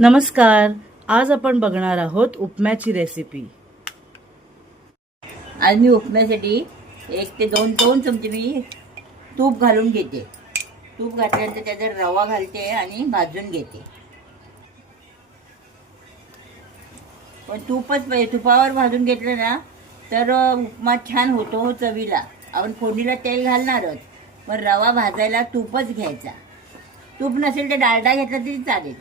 नमस्कार. आज आपण बघणार आहोत उपम्याची रेसिपी. आज मी उपम्यासाठी 1 ते 2 चमचे मी तूप घालून घेते. तूप घातल्यानंतर त्याच्यात रवा घालते आणि भाजून घेते. पण तुपावर भाजून घेतलं ना तर उपमा छान होतो चवीला. आपण फोडणीला तेल घालणारच, पण रवा भाजायला तूपच घ्यायचा. तूप नसेल तर डालडा घेतला तरी चालेल.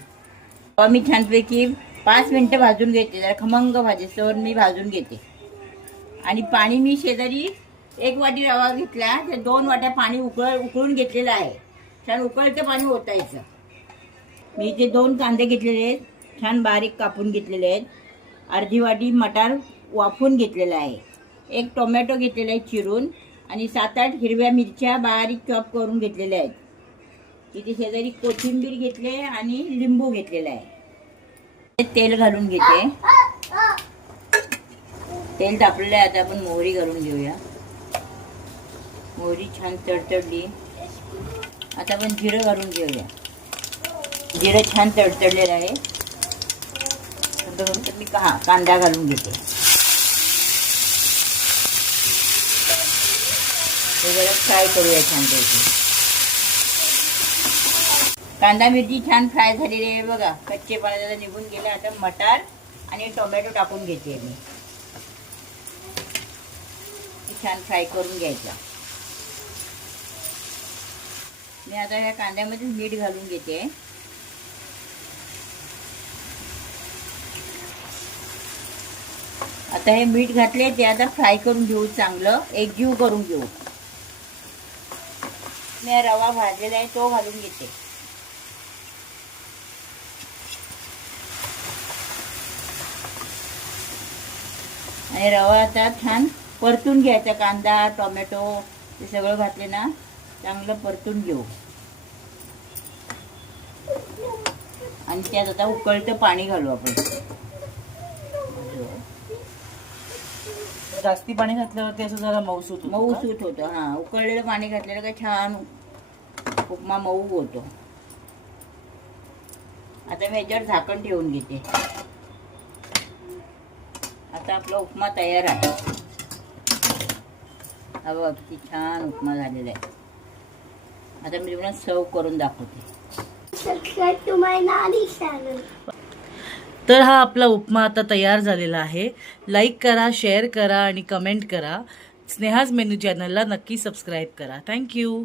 रवा मी छानपैकी 5 मिनिटं भाजून घेते. जरा खमंग भाजेस्तवर मी भाजून घेते. आणि पाणी मी शेजारी 1 वाटी रवा घेतला, तर 2 वाट्या पाणी उकळून घेतलेलं आहे. छान उकळतं पाणी ओतायचं. मी जे 2 कांदे घेतलेले आहेत, छान बारीक कापून घेतलेले आहेत. अर्धी वाटी मटार वाफून घेतलेला आहे. 1 टोमॅटो घेतलेला आहे चिरून, आणि 7-8 हिरव्या मिरच्या बारीक चॉप करून घेतलेल्या आहेत. तिथे शेजारी कोथिंबीर घेतले आणि लिंबू घेतलेला आहे. तेल घालून घेते. तेल तापलेलं आहे. आता आपण मोहरी घालून घेऊया. मोहरी छान तडतडली. आता आपण जिरं घालून घेऊया. जिरं छान तडतडलेलं आहे. नंतर मी कांदा घालून घेते. हे जरा फ्राय करूया छानपैकी. कांदा मिरची छान फ्राय झालेली आहे बघा. कच्चेपणा त्याला निघून गेला. आता मटार आणि टोमॅटो टाकून घेते मी. छान फ्राय करून घ्यायचा. मी आता ह्या कांद्यामध्ये मीठ घालून घेते. आता हे मीठ घातले ते आता फ्राय करून घेऊ. चांगलं एकजीव करून घेऊ. मी रवा भाजलेला आहे तो घालून घेते. आणि रवा आता छान परतून घ्यायचा. कांदा टोमॅटो ते सगळं घातले ना, चांगलं परतून घेऊ. आणि त्यात आता उकळतं पाणी घालू आपण. जास्ती पाणी घातल्यावरती असं जरा मऊसूत होतं. हां, उकळलेलं पाणी घातलेलं काय छान उपमा मऊ होतो. आता मी याच्यावर झाकण ठेवून घेते. आता आपला उपमा तयार आहे. हा बघ किती छान उपमा झालेला आहे. आता मी तुम्हाला सर्व करून दाखवते. तर हा आपला उपमा आता तयार झालेला आहे. लाईक करा, शेअर करा आणि कमेंट करा. स्नेहाज मेनू चॅनलला नक्की सबस्क्राईब करा. थँक्यू.